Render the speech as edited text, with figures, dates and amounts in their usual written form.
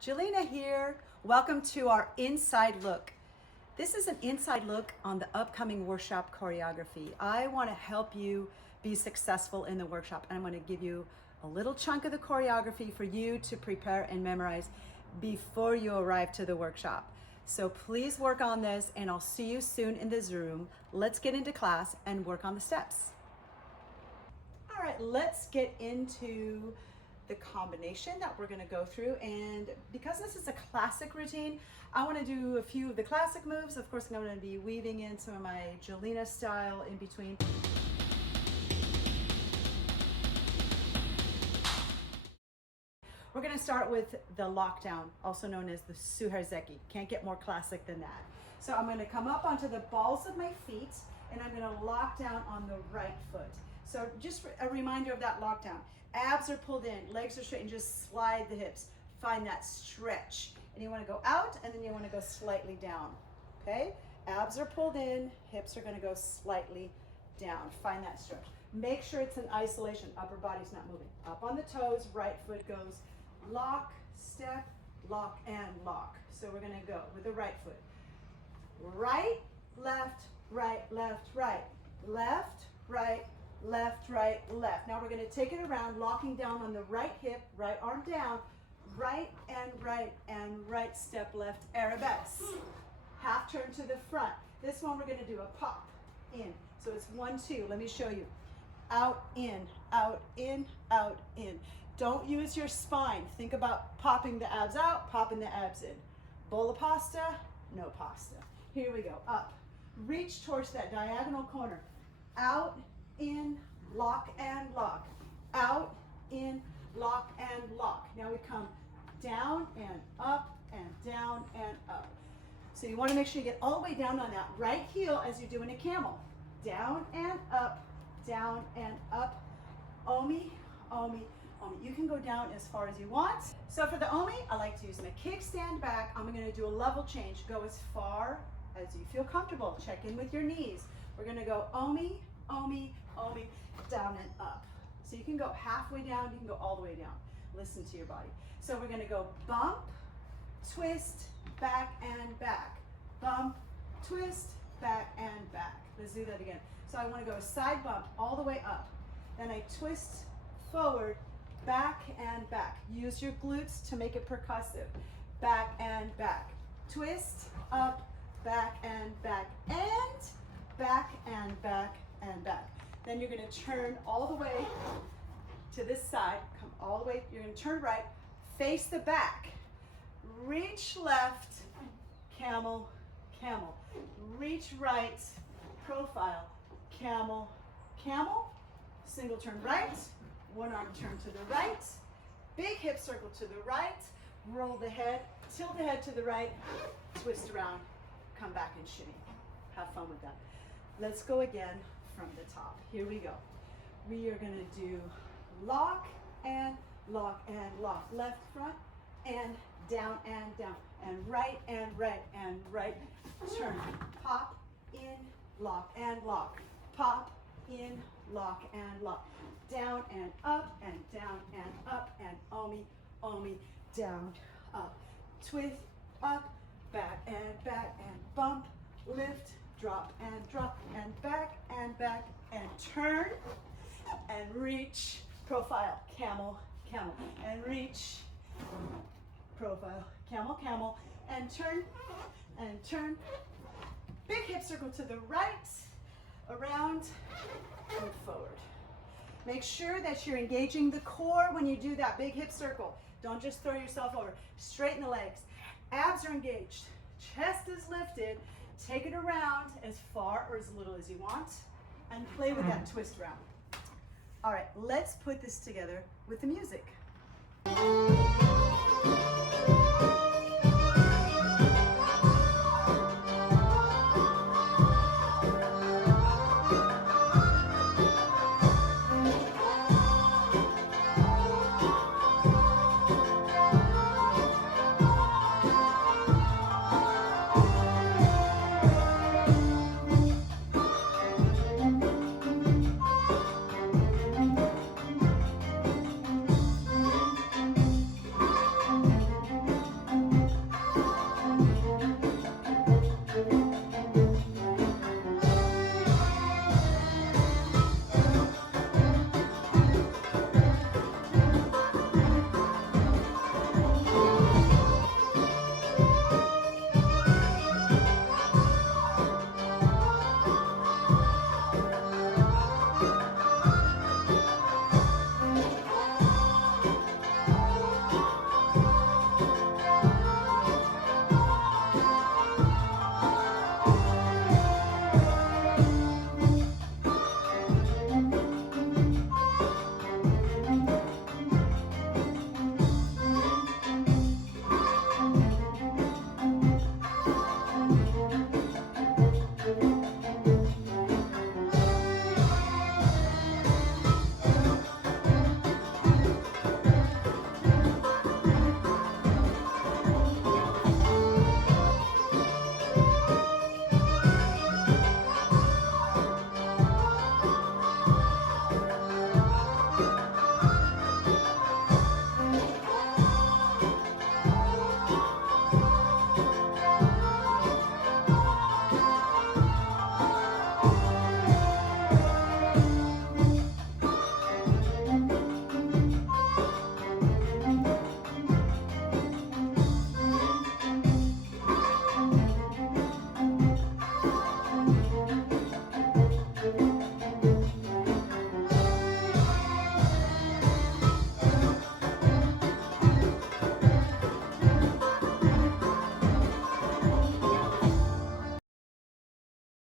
Jillina here. Welcome to our inside look. This is an inside look on the upcoming workshop choreography. I want to help you be successful in the workshop, and I'm going to give you a little chunk of the choreography for you to prepare and memorize before you arrive to the workshop. So please work on this, and I'll see you soon in this room. Let's get into class and work on the steps. All right, let's get into the combination that we're going to go through. And because this is a classic routine, I want to do a few of the classic moves. Of course, I'm going to be weaving in some of my Jillina style in between. We're going to start with the lockdown, also known as the suharzeki. Can't get more classic than that. So I'm going to come up onto the balls of my feet, and I'm going to lock down on the right foot. So just a reminder of that lockdown. Abs are pulled in, legs are straight, and just slide the hips. Find that stretch. And you want to go out, and then you want to go slightly down. Okay? Abs are pulled in, hips are going to go slightly down. Find that stretch. Make sure it's in isolation. Upper body's not moving. Up on the toes, right foot goes lock, step, lock, and lock. So we're going to go with the right foot. Right, left, right, left, right. Left, right, left, right, left. Now we're going to take it around, locking down on the right hip, right arm down, right and right step left, arabesque. Half turn to the front. This one we're going to do a pop in. So it's 1, 2. Let me show you. Out, in, out, in, out, in. Don't use your spine. Think about popping the abs out, popping the abs in. Bowl of pasta, no pasta. Here we go. Up. Reach towards that diagonal corner. Out, in, lock and lock. Out, in, lock and lock. Now we come down and up and down and up. So you want to make sure you get all the way down on that right heel as you do in a camel. Down and up, down and up. Omi, omi, omi. You can go down as far as you want. So for the omi, I like to use my kickstand back. I'm going to do a level change. Go as far as you feel comfortable. Check in with your knees. We're going to go omi, omi, omi, down and up. So you can go halfway down, you can go all the way down. Listen to your body. So we're going to go bump, twist, back and back. Bump, twist, back and back. Let's do that again. So I want to go side bump all the way up. Then I twist forward, back and back. Use your glutes to make it percussive. Back and back. Twist, up, back and back, and back and back and back. Then you're going to turn all the way to this side. Come all the way. You're going to turn right, face the back. Reach left, camel, camel. Reach right, profile, camel, camel. Single turn right, one arm turn to the right. Big hip circle to the right. Roll the head, tilt the head to the right, twist around, come back and shimmy. Have fun with that. Let's go again from the top. Here we go. We are going to do lock and lock and lock. Left front and down, and right and right and right. Turn. Pop, in, lock and lock. Pop, in, lock and lock. Down and up and down and up and omi, omi, down, up. Twist, up, back and bump, lift, drop and back and turn and reach, profile, camel, camel, and reach, profile, camel, camel, and turn, big hip circle to the right, around, and forward. Make sure that you're engaging the core when you do that big hip circle. Don't just throw yourself over. Straighten the legs. Abs are engaged. Chest is lifted. Take it around as far or as little as you want and play with that twist round. All right, let's put this together with the music.